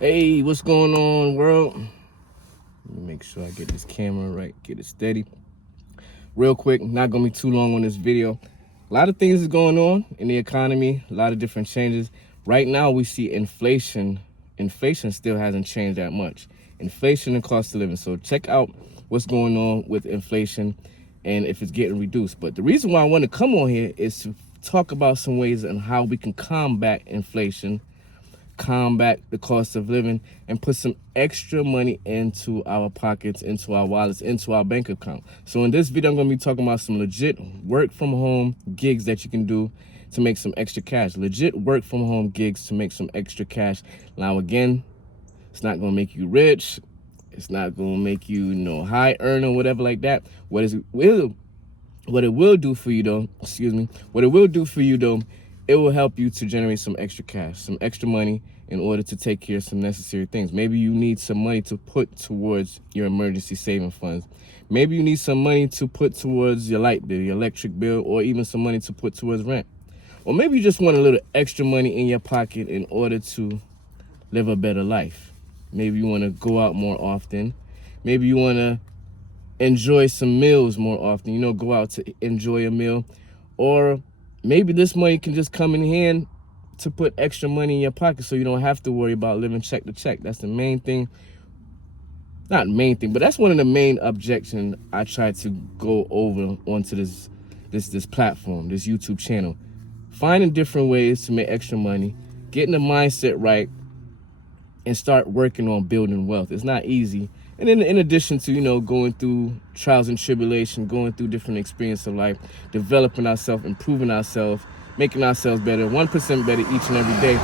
Hey, what's going on, world? Let me make sure I get this camera right, get it steady. Real quick, not gonna be too long on this video. A lot of things is going on in the economy, a lot of different changes. Right now, we see inflation. Inflation still hasn't changed that much. Inflation and cost of living. So check out what's going on with inflation and if it's getting reduced. But the reason why I want to come on here is to talk about some ways on how we can combat inflation, combat the cost of living, and put some extra money into our pockets, into our wallets, into our bank account. So in this video, I'm going to be talking about some legit work from home gigs that you can do to make some extra cash. Legit work from home gigs to make some extra cash. Now, again, it's not going to make you rich. It's not going to make you, high earner, whatever like that. What it will do for you though, it will help you to generate some extra cash, some extra money in order to take care of some necessary things. Maybe you need some money to put towards your emergency saving funds. Maybe you need some money to put towards your light bill, your electric bill, or even some money to put towards rent. Or maybe you just want a little extra money in your pocket in order to live a better life. Maybe you want to go out more often. Maybe you want to enjoy some meals more often, go out to enjoy a meal. Or maybe this money can just come in hand to put extra money in your pocket so you don't have to worry about living check to check. That's the main thing. Not main thing, but that's one of the main objections I try to go over onto this platform, this YouTube channel. Finding different ways to make extra money, getting the mindset right, and start working on building wealth. It's not easy. And then in addition to, going through trials and tribulation, going through different experiences of life, developing ourselves, improving ourselves, making ourselves better, 1% better each and every day.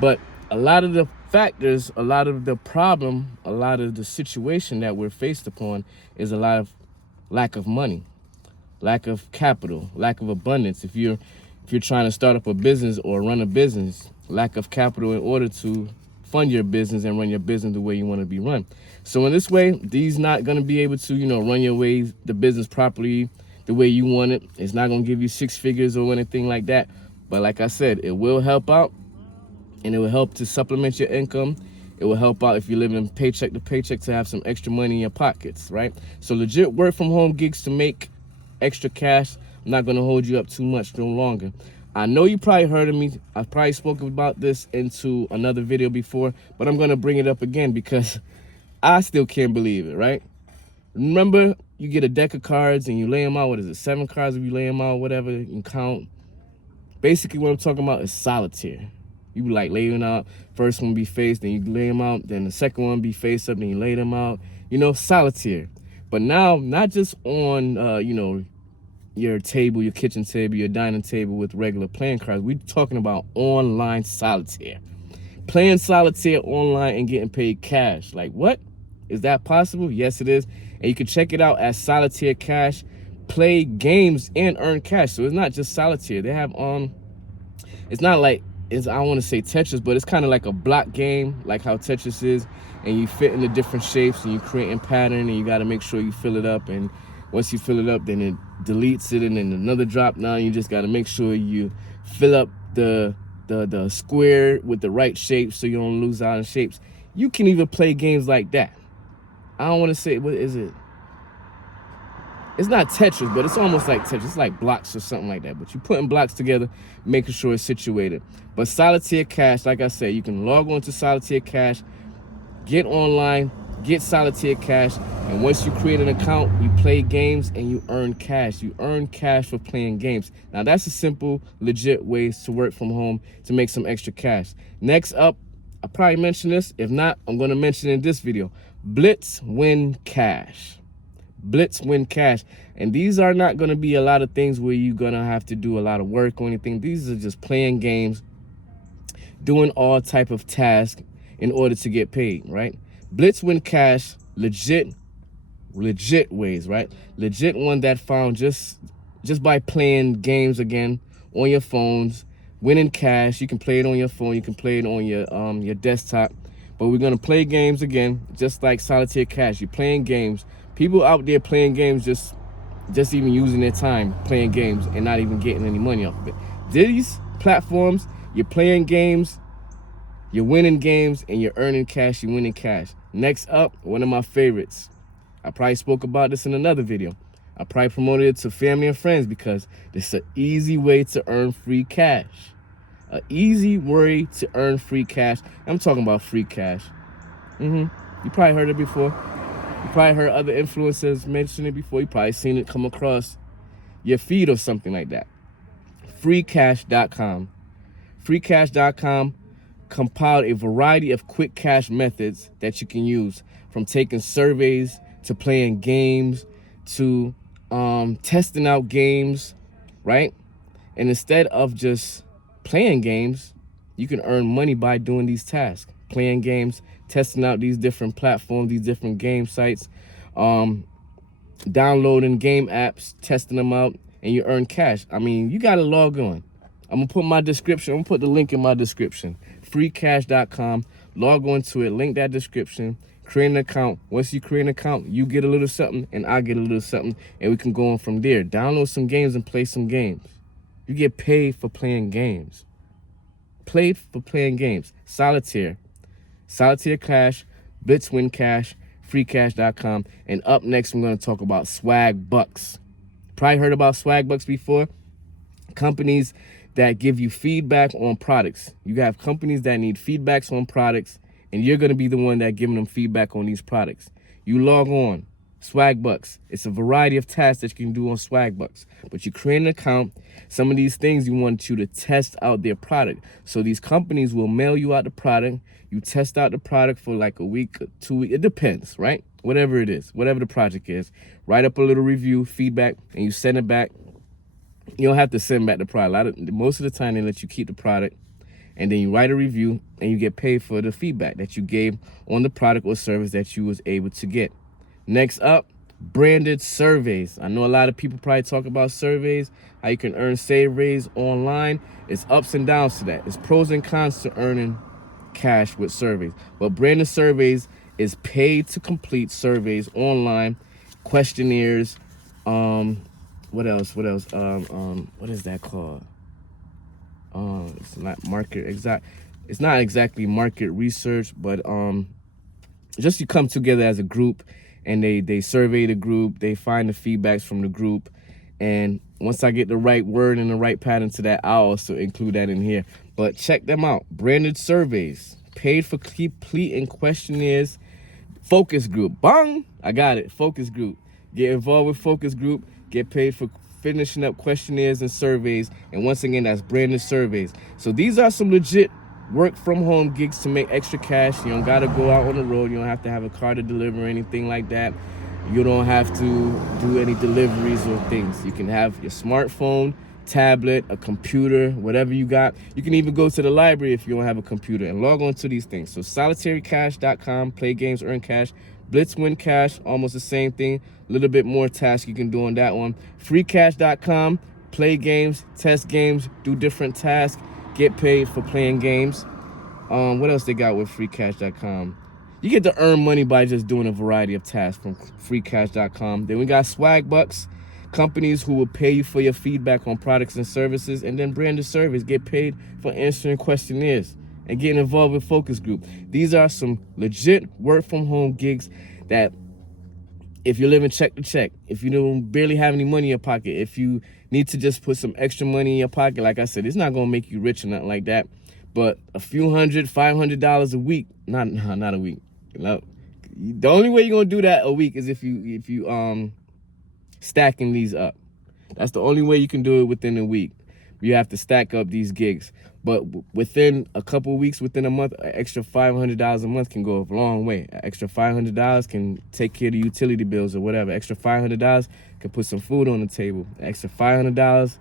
But a lot of the factors, a lot of the problem, a lot of the situation that we're faced upon is a lot of lack of money, lack of capital, lack of abundance. If you're trying to start up a business or run a business, lack of capital in order to fund your business and run your business the way you want to be run. So in this way, these not going to be able to, run the business properly the way you want it. It's not going to give you six figures or anything like that. But like I said, it will help out, and it will help to supplement your income. It will help out if you're living paycheck to paycheck to have some extra money in your pockets, right? So legit work from home gigs to make extra cash. I'm not going to hold you up too much no longer. I know you probably heard of me. I probably spoke about this into another video before, but I'm going to bring it up again because I still can't believe it, right? Remember, you get a deck of cards and you lay them out. What is it? 7 cards if you lay them out, whatever, you can count. Basically, what I'm talking about is solitaire. You be like laying out, first one be face, then you lay them out, then the second one be face up, then you lay them out. Solitaire. But now, not just on, your table, your kitchen table, your dining table with regular playing cards. We're talking about online solitaire. Playing solitaire online and getting paid cash. Like, what? Is that possible? Yes, it is. And you can check it out at Solitaire Cash. Play games and earn cash. So it's not just solitaire. They have it's not like I don't want to say Tetris, but it's kind of like a block game, like how Tetris is, and you fit into different shapes and you create a pattern, and you got to make sure you fill it up. And once you fill it up, then it deletes it, and then another drop down. You just got to make sure you fill up the square with the right shape so you don't lose out in shapes. You can even play games like that. I don't want to say, what is it? It's not Tetris, but it's almost like Tetris. It's like blocks or something like that. But you're putting blocks together, making sure it's situated. But Solitaire Cash, like I said, you can log on to Solitaire Cash, get online, get Solitaire Cash, and once you create an account, you play games and you earn cash. You earn cash for playing games. Now, that's a simple, legit ways to work from home to make some extra cash. Next up, I probably mentioned this. If not, I'm going to mention it in this video. Blitz Win Cash. Blitz Win Cash. And these are not going to be a lot of things where you're going to have to do a lot of work or anything. These are just playing games, doing all type of tasks in order to get paid, right? Blitz Win Cash, legit ways, right? Legit one that found just by playing games again on your phones, winning cash. You can play it on your phone, you can play it on your desktop. But we're gonna play games again, just like Solitaire Cash. You're playing games. People out there playing games just even using their time playing games and not even getting any money off of it. These platforms, you're playing games You're winning games and you're earning cash, you're winning cash. Next up, one of my favorites. I probably spoke about this in another video. I probably promoted it to family and friends because it's an easy way to earn free cash. An easy way to earn free cash. I'm talking about free cash. You probably heard it before. You probably heard other influencers mention it before. You probably seen it come across your feed or something like that. Freecash.com. Freecash.com compiled a variety of quick cash methods that you can use, from taking surveys to playing games to testing out games, right? And instead of just playing games, you can earn money by doing these tasks, playing games, testing out these different platforms, these different game sites, downloading game apps, testing them out, and you earn cash. I mean, you got to log on. I'm going to put my description. I'm going to put the link in my description. Freecash.com. Log on to it. Link that description. Create an account. Once you create an account, you get a little something and I get a little something. And we can go on from there. Download some games and play some games. You get paid for playing games. Paid for playing games. Solitaire. Solitaire Cash. Blitz Win Cash. Freecash.com. And up next, we're going to talk about swag bucks. Probably heard about swag bucks before. Companies that give you feedback on products. You have companies that need feedbacks on products, and you're going to be the one that giving them feedback on these products. You log on, Swag Bucks. It's a variety of tasks that you can do on Swag Bucks, but you create an account. Some of these things you want you to test out their product. So these companies will mail you out the product. You test out the product for like a week, 2 weeks. It depends, right? Whatever it is, whatever the project is. Write up a little review, feedback, and you send it back. You don't have to send back the product. Most of the time, they let you keep the product, and then you write a review, and you get paid for the feedback that you gave on the product or service that you was able to get. Next up, branded surveys. I know a lot of people probably talk about surveys, how you can earn surveys online. It's ups and downs to that. It's pros and cons to earning cash with surveys. But branded surveys is paid to complete surveys online, questionnaires, what else? What is that called? It's not it's not exactly market research, but just you come together as a group and they survey the group, they find the feedbacks from the group, and once I get the right word and the right pattern to that, I'll also include that in here. But check them out. Branded surveys, paid for completing questionnaires, focus group. Bang! I got it. Focus group. Get involved with focus group. Get paid for finishing up questionnaires and surveys. And once again, that's branded surveys. So these are some legit work from home gigs to make extra cash. You don't got to go out on the road. You don't have to have a car to deliver or anything like that. You don't have to do any deliveries or things. You can have your smartphone, tablet, a computer, whatever you got. You can even go to the library if you don't have a computer and log on to these things. So solitairecash.com, play games, earn cash. Blitz Win Cash, almost the same thing. A little bit more tasks you can do on that one. Freecash.com, play games, test games, do different tasks, get paid for playing games. What else they got with freecash.com? You get to earn money by just doing a variety of tasks from freecash.com. Then we got swag bucks, companies who will pay you for your feedback on products and services, and then branded surveys, get paid for answering questionnaires and getting involved with focus group. These are some legit work from home gigs that if you're living check to check, if you don't barely have any money in your pocket, if you need to just put some extra money in your pocket, like I said, it's not gonna make you rich or nothing like that, but a few $500 a week, not a week. No, the only way you're gonna do that a week is if you stacking these up. That's the only way you can do it within a week. You have to stack up these gigs. But within a couple of weeks, within a month, an extra $500 a month can go a long way. An extra $500 can take care of the utility bills or whatever. Extra $500 can put some food on the table. Extra $500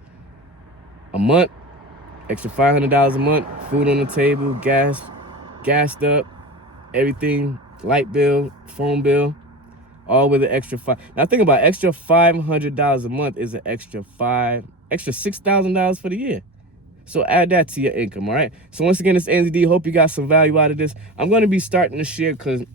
a month, extra $500 a month, food on the table, gassed up, everything, light bill, phone bill, all with an extra five. Now think about it, extra $500 a month is an extra $6,000 for the year. So add that to your income, all right? So once again, it's Ansley D. Hope you got some value out of this. I'm going to be starting to share because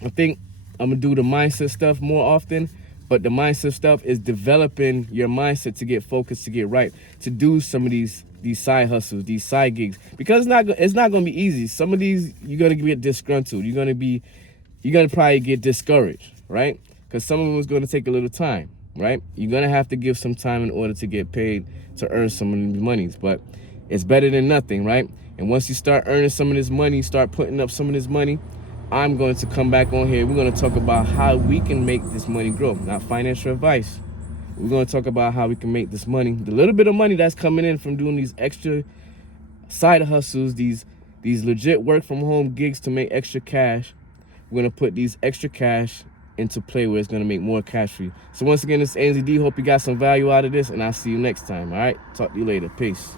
I think I'm going to do the mindset stuff more often. But the mindset stuff is developing your mindset to get focused, to get right, to do some of these side hustles, these side gigs, because it's not going to be easy. Some of these you're going to get disgruntled. You're going to probably get discouraged, right? Because some of them is going to take a little time, right? You're going to have to give some time in order to get paid to earn some of these monies, but it's better than nothing, right? And once you start earning some of this money, start putting up some of this money, I'm going to come back on here. We're going to talk about how we can make this money grow. Not financial advice. We're going to talk about how we can make this money, the little bit of money that's coming in from doing these extra side hustles, these legit work from home gigs to make extra cash. We're going to put these extra cash into play where it's going to make more cash for you. So once again, this is Ansley D. Hope you got some value out of this, and I'll see you next time. All right? Talk to you later. Peace.